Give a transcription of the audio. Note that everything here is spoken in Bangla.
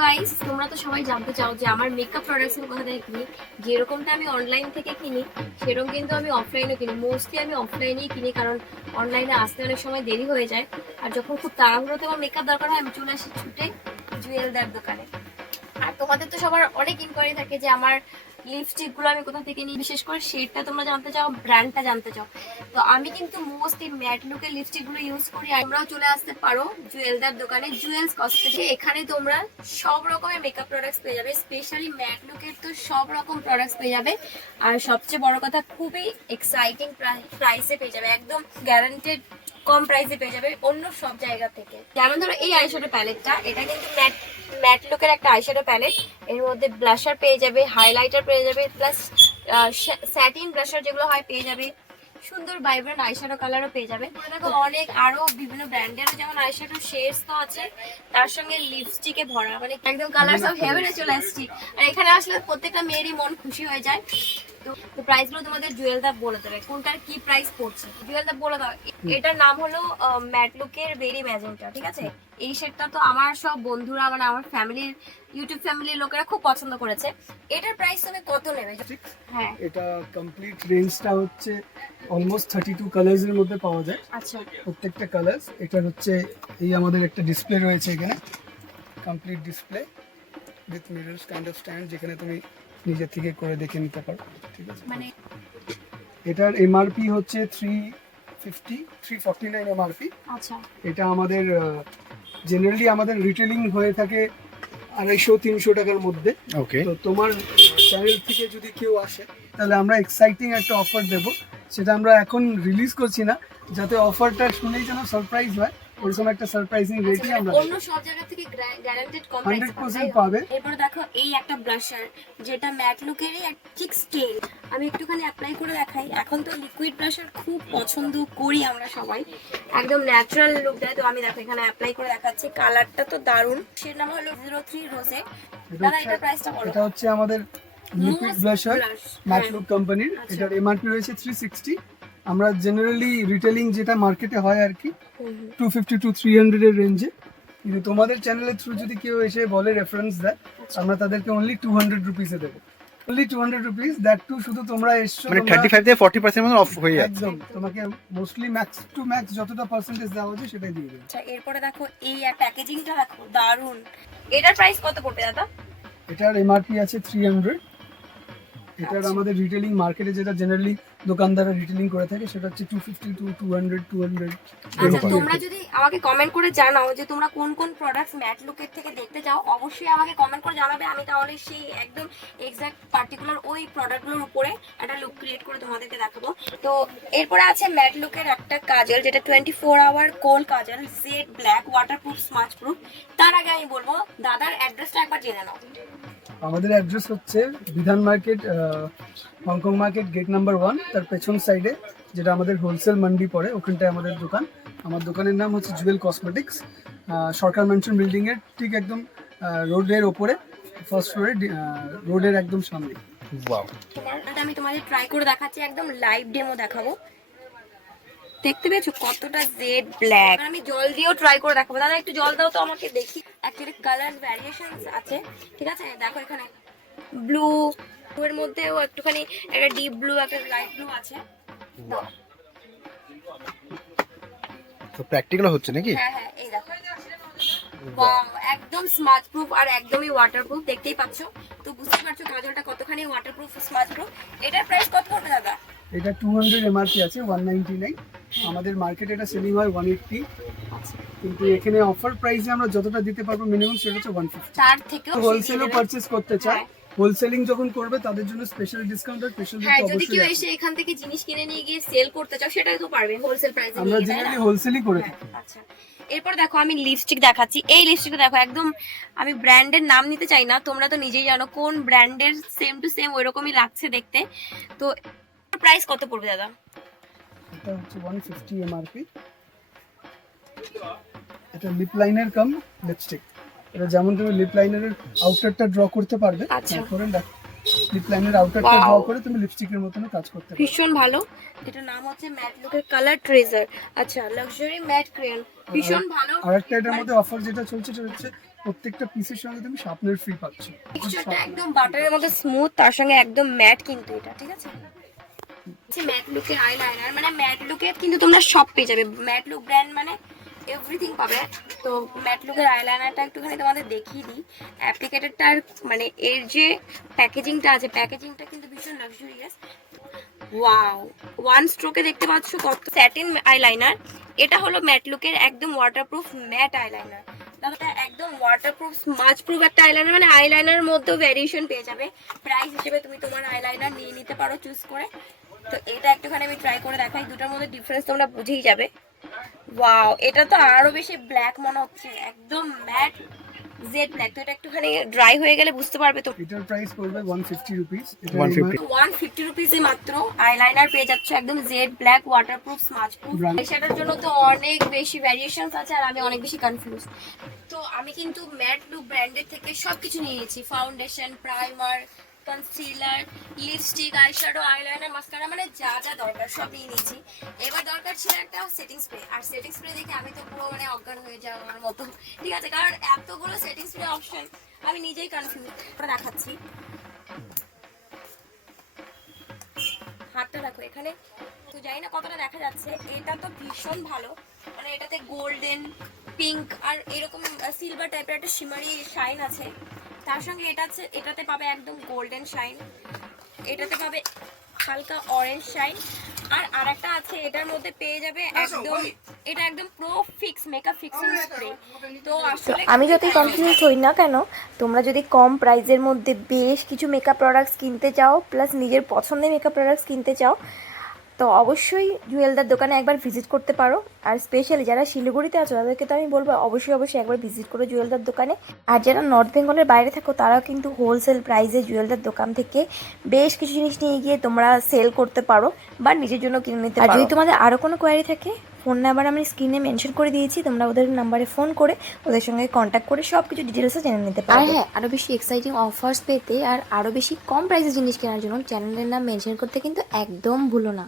গাইস, তোমরা তো সবাই জানতে চাও যে আমার মেকআপ প্রোডাক্টস আমি কোথা থেকে কিনি। যেরকমটা আমি অনলাইন থেকে কিনি সেরকম কিন্তু আমি অফলাইনে কিনি। মোস্টলি আমি অফলাইনেই কিনি, কারণ অনলাইনে আসতে অনেক সময় দেরি হয়ে যায়। আর যখন খুব তাড়াহুড়োতে আমার মেকআপ দরকার হয়, আমি চলে আসি ছুটে জুয়েলদার দোকানে। আর তোমাদের তো সবার অনেক ইনকোয়ারি থাকে যে আমার লিপস্টিক গুলো আমি কোথা থেকে নিই, বিশেষ করে শেডটা তোমরা জানতে চাও, ব্র্যান্ডটা জানতে চাও। তো আমি কিন্তু মোস্টলি ম্যাট লুকের লিপস্টিক গুলো ইউজ করি। আর তোমরাও চলে আসতে পারো জুয়েলদার দোকানে, জুয়েলস কসমেটিক। এখানে তোমরা সব রকমের মেকআপ প্রোডাক্টস পেয়ে যাবে, স্পেশালি ম্যাট লুকের তো সব রকম প্রোডাক্টস পেয়ে যাবে। আর সবচেয়ে বড় কথা, খুবই এক্সাইটিং প্রাইসে পেয়ে যাবে, একদম গ্যারান্টেড কম প্রাইসে পেয়ে যাবে অন্য সব জায়গা থেকে। যেমন ধরো এই আইশ্যাডো প্যালেটটা, এটা কিন্তু ম্যাট লুকের একটা আইশ্যাডো প্যালেট। এর মধ্যে ব্লাশার পেয়ে যাবে, হাইলাইটার পেয়ে যাবে, প্লাস স্যাটিন ব্লাশার যেগুলো হয় পেয়ে যাবে, সুন্দর ভাইব্রেন্ট আইশ্যাডো কালারও পেয়ে যাবে। দেখো অনেক আরো বিভিন্ন ব্র্যান্ডেরও যেমন আইশ্যাডো শেডস তো আছে, তার সঙ্গে লিপস্টিকে ভরা, মানে একদম কালারস অফ হেভেনে চলে আসছি। আর এখানে আসলে প্রত্যেকটা মেয়েরই মন খুশি হয়ে যায়। তো প্রাইসগুলো তোমাদের জুয়েলদা বলে দেবে কোনটার কি প্রাইস পড়ছে। জুয়েলদা বলে দাও। এটার নাম হলো ম্যাট লুকের বেরি ম্যাজেন্টা, ঠিক আছে? এই শেডটা তো আমার সব বন্ধুরা, মানে আমার ফ্যামিলির, ইউটিউব ফ্যামিলির লোকেরা খুব পছন্দ করেছে। এটার প্রাইস তুমি কত নেবে? হ্যাঁ, এটা কমপ্লিট রেঞ্জটা হচ্ছে অলমোস্ট 32 কালার্স এর মধ্যে পাওয়া যায়। আচ্ছা, প্রত্যেকটা কালার্স, এটা হচ্ছে এই আমাদের একটা ডিসপ্লে রয়েছে এখানে, complete display with mirrors kind of stand, যেখানে তুমি নিজে থেকে করে দেখে নিতে পারো, ঠিক আছে? মানে এটার এমআরপি হচ্ছে 349 এমআরপি। আচ্ছা, এটা আমাদের জেনারেলি আমাদের রিটেলিং হয়ে থাকে 250-300 টাকার মধ্যে। ওকে, তো তোমার চ্যানেল থেকে যদি কেউ আসে তাহলে আমরা এক্সাইটিং একটা অফার দেব, সেটা আমরা এখন রিলিজ করছি না, যাতে অফারটা শুনেই যেন সারপ্রাইজ হয়। ওরকম একটা সারপ্রাইজিং রেটই আমরা অন্য সব জায়গা থেকে গ্যারান্টেড কম 100% পাবে। এরপর দেখো এই একটা ব্লাশার, যেটা ম্যাট লুকেরই এক চিক স্টেল। আমি একটুখানি অ্যাপ্লাই করে দেখাই। এখন তো লিকুইড ব্লাশার খুব পছন্দ করি আমরা সবাই, একদম ন্যাচারাল লুক দেয়। তো আমি দেখো এখানে অ্যাপ্লাই করে দেখাচ্ছি, কালারটা তো দারুণ। সের নাম হলো 03 রোজে। দাদা এটা প্রাইসটা বলো। এটা হচ্ছে আমাদের লিকুইড ব্লাশার ম্যাট লুক কোম্পানির। এটার এমআরপি রয়েছে 360। আমরা জেনারেলি রিটেলিং যেটা মার্কেটে হয় আর কি 250 to 300 এর রেঞ্জে, কিন্তু তোমাদের চ্যানেলের থ্রু যদি কেউ এসে বলে রেফারেন্স দেয়, আমরা তাদেরকে অনলি 200 রুপিসে দেবো। অনলি 200 রুপিস, দ্যাট টু শুধু তোমরা এসছো, মানে 35 থেকে 40% মতো অফ হয়ে যাচ্ছে। একদম তোমাকে মোস্টলি ম্যাক্স টু ম্যাক্স যতটা পার্সেন্টেজ দেওয়া হচ্ছে সেটাই দিয়ে দেবে। আচ্ছা, এরপরে দেখো এই প্যাকেজিংটা দেখো দারুণ। এটার প্রাইস কত পড়বে দাদা? এটার এমআরপি আছে 300। এটার আচ্ছা। আমাদের রিটেলিং মার্কেটে যেটা জেনারেলি দোকানদাররা রিটেলিং করে থাকে সেটা হচ্ছে 250 to 200। আচ্ছা, তোমরা যদি আমাকে কমেন্ট করে জানাও যে তোমরা কোন কোন প্রোডাক্টস ম্যাট লুকের থেকে দেখতে চাও, অবশ্যই আমাকে কমেন্ট করে জানাবে। আমি তাহলে সেই একদম এক্সাক্ট পার্টিকুলার ওই প্রোডাক্টগুলোর উপরে একটা লুক ক্রিয়েট করে তোমাদেরকে দেখাবো। তো এরপরে আছে ম্যাট লুকের একটা কাজল, যেটা 24 hour kohl kajal, jet black, waterproof, smudge proof. তার আগে আমি বলবো দাদার অ্যাড্রেসটা একবার জেনে নাও। আমাদের অ্যাড্রেস হচ্ছে Bidhan market, Hong Kong market, gate number 1, তার পেছন সাইডে যেটা আমাদের হোলসেল মান্ডি পড়ে, ওখানটায় আমাদের দোকান। আমার দোকানের নাম হচ্ছে জুয়েল কসমেটিক্স। সরকার ম্যানশন বিল্ডিং এর ঠিক একদম রোডের ওপরে, ফার্স্ট ফ্লোরে, রোডের একদম সামনে। ওয়াও, আমি তোমাদের ট্রাই করে দেখাচ্ছি, একদম লাইভ ডেমো দেখাবো। দেখতে পেয়েছো কতটা জেড ব্ল্যাক? আমি জল দিয়েও ট্রাই করে দেখাবো। দাদা একটু জল দাও তো আমাকে দেখি। অ্যাকচুয়ালি কালার ভ্যারিয়েশনস আছে, ঠিক আছে? দেখো এখানে ব্লু, এর মধ্যেও একটুখানি একটা ডিপ ব্লু, একটা লাইট ব্লু আছে। তো প্র্যাকটিক্যাল হচ্ছে নাকি? হ্যাঁ হ্যাঁ, এই দেখো। Wow, একদম স্মাচ প্রুফ আর একদমই ওয়াটারপ্রুফ, দেখতেই পাচ্ছো। তো বুঝতে পারছো কাজলটা কতখানি ওয়াটারপ্রুফ, স্মাচ প্রুফ। এটার প্রাইস কত পড়বে দাদা? এটা 200 এমআরপি আছে, 199। আমাদের মার্কেটে এটা সেলিং হয় 180, কিন্তু এখানে অফার প্রাইসে আমরা যতটা দিতে পারবো মিনিমাম সেটা হচ্ছে 150। তার থেকেও হোলসেলও পারচেজ করতে চায়, হোলসেলিং যখন করবে তাদের জন্য স্পেশাল ডিসকাউন্ট আর স্পেশাল হ্যাঁ, ডিসকাউন্ট যদি কেউ অবশ্যই এসে এখান থেকে জিনিস কিনে নিয়ে গিয়ে সেল করতে চাও সেটাই তো পারবে হোলসেল প্রাইসে আমরা নিয়ে, তাই না? জেনারেলি হোলসেলই করে থাকি। আচ্ছা, এরপর দেখো আমি লিপস্টিক দেখাচ্ছি। এই লিপস্টিকটা দেখো, একদম আমি ব্র্যান্ডের নাম নিতে চাই না, তোমরা তো নিজেই জানো কোন ব্র্যান্ডের, সেম টু সেম ওইরকমই লাগছে দেখতে। তো প্রাইস কত পড়বে দাদা? এটা হচ্ছে 150 এমআরপি। এটা লিপ লাইনার কাম লিপস্টিক। এটা যেমন তুমি লিপ লাইনারের আউটারটা ড্র করতে পারবে, আচ্ছা। তারপরে লিপ লাইনার আউটারটা ড্র করে তুমি লিপস্টিকের মতন কাজ করতে পারবে। ভীষণ ভালো। এটার নাম হচ্ছে ম্যাট লুকের কালার ট্রেজার। আচ্ছা, লাক্সারি ম্যাট ক্রেয়ন, ভীষণ ভালো। আরেকটা এটার মধ্যে অফার যেটা চলছে সেটা হচ্ছে প্রত্যেকটা পিসের সঙ্গে তুমি শার্পনার ফ্রি পাচ্ছ। টেক্সচারটা একদম বাটারের মতো স্মুথ, তার সঙ্গে একদম ম্যাট কিন্তু এটা, ঠিক আছে? ম্যাট লুকের আইলাইনার, মানে ম্যাট লুকে কিন্তু তোমরা সব পেয়ে যাবে, ম্যাট লুক ব্র্যান্ড মানে এভরিথিং পাবে। তো ম্যাট লুকের আইলাইনারটা একটুখানি তোমাদের দেখিয়ে দিই। অ্যাপ্লিকেটেডটার মানে এর যে প্যাকেজিংটা আছে, প্যাকেজিংটা কিন্তু ভীষণ লাক্সারিয়াস। ওয়াও, ওয়ান স্ট্রোকে দেখতে পাচ্ছ কত স্যাটিন আইলাইনার। এটা হলো ম্যাট লুকের একদম ওয়াটারপ্রুফ ম্যাট আইলাইনার। তাহলে একদম ওয়াটারপ্রুফ স্মাচ প্রুফ একটা আইলাইনার, মানে আইলাইনারের মধ্যেও ভ্যারিয়েশন পেয়ে যাবে। প্রাইস হিসেবে তুমি তোমার আইলাইনার নিয়ে নিতে পারো চুজ করে। তো এটা একটুখানি আমি ট্রাই করে দেখাই, দুটোর মধ্যে ডিফারেন্স তোমরা বুঝেই যাবে। ওয়াও, এটা তো আরো বেশি ব্ল্যাক মনে হচ্ছে, একদম ম্যাট জেড ব্ল্যাক। তো এটা একটুখানি ড্রাই হয়ে গেলে বুঝতে পারবে। তো এটার প্রাইস পড়বে 150 রুপিস। 150 150 রুপিসে মাত্র আইলাইনার পেয়ে যাচ্ছ, একদম Z black waterproof smudge proof. সেটার জন্য তো অনেক বেশি ভ্যারিয়েশনস আছে আর আমি অনেক বেশি কনফিউজ। তো আমি কিন্তু ম্যাট লুক ব্র্যান্ডের থেকে সবকিছু নিয়ে নিয়েছি, foundation, primer, concealer, lipstick, eyeshadow, eyeliner, mascara, মানে যা যা দরকার সব নিয়ে নিয়েছি। এবার দরকার ছিল একটা সেটিং স্প্রে, আর সেটিং স্প্রে দেখে আমি তো পুরো মানে অজ্ঞান হয়ে যাওয়ার মতো, ঠিক আছে? কারণ এতগুলো সেটিং স্প্রে অপশন আমি নিজেই কনফিউজ করে দেখাচ্ছি। হাতটা দেখো এখানে, তো জানি না কতটা দেখা যাচ্ছে, এটা তো ভীষণ ভালো, মানে এটাতে গোল্ডেন, পিঙ্ক আর এরকম সিলভার টাইপের একটা শিমারি শাইন আছে। তার সঙ্গে এটাতে পাবে একদম গোল্ডেন শাইন, এটাতে পাবে হালকা অরেঞ্জ শাইন, আর আরেকটা আছে এটার মধ্যে পেয়ে যাবে একদম, এটা একদম pro fix makeup fixing spray. তো আসলে আমি যতই কনফিউজ হই না কেন, তোমরা যদি কম প্রাইসের মধ্যে বেশ কিছু মেকআপ প্রোডাক্টস কিনতে চাও, প্লাস নিজের পছন্দের মেকআপ প্রোডাক্টস কিনতে চাও, তো অবশ্যই জুয়েলদার দোকানে একবার ভিজিট করতে পারো। আর স্পেশালি যারা শিলিগুড়িতে আছো তাদেরকে তো আমি বলবো অবশ্যই একবার ভিজিট করো জুয়েলদার দোকানে। আর যারা নর্থ বেঙ্গলের বাইরে থাকো তারাও কিন্তু হোলসেল প্রাইসে জুয়েলদার দোকান থেকে বেশ কিছু জিনিস নিয়ে গিয়ে তোমরা সেল করতে পারো বা নিজের জন্য কিনে নিতে পারো। আর যদি তোমাদের আরও কোনো কোয়ারি থাকে, ফোন নাম্বার আমি স্ক্রিনে মেনশন করে দিয়েছি, তোমরা ওদের নাম্বারে ফোন করে ওদের সঙ্গে কন্ট্যাক্ট করে সব কিছু ডিটেলসে জেনে নিতে পারো। আর হ্যাঁ, আরও বেশি এক্সাইটিং অফার্স পেতে আর আরও বেশি কম প্রাইসে জিনিস কেনার জন্য চ্যানেলের নাম মেনশন করতে কিন্তু একদম ভুলো না।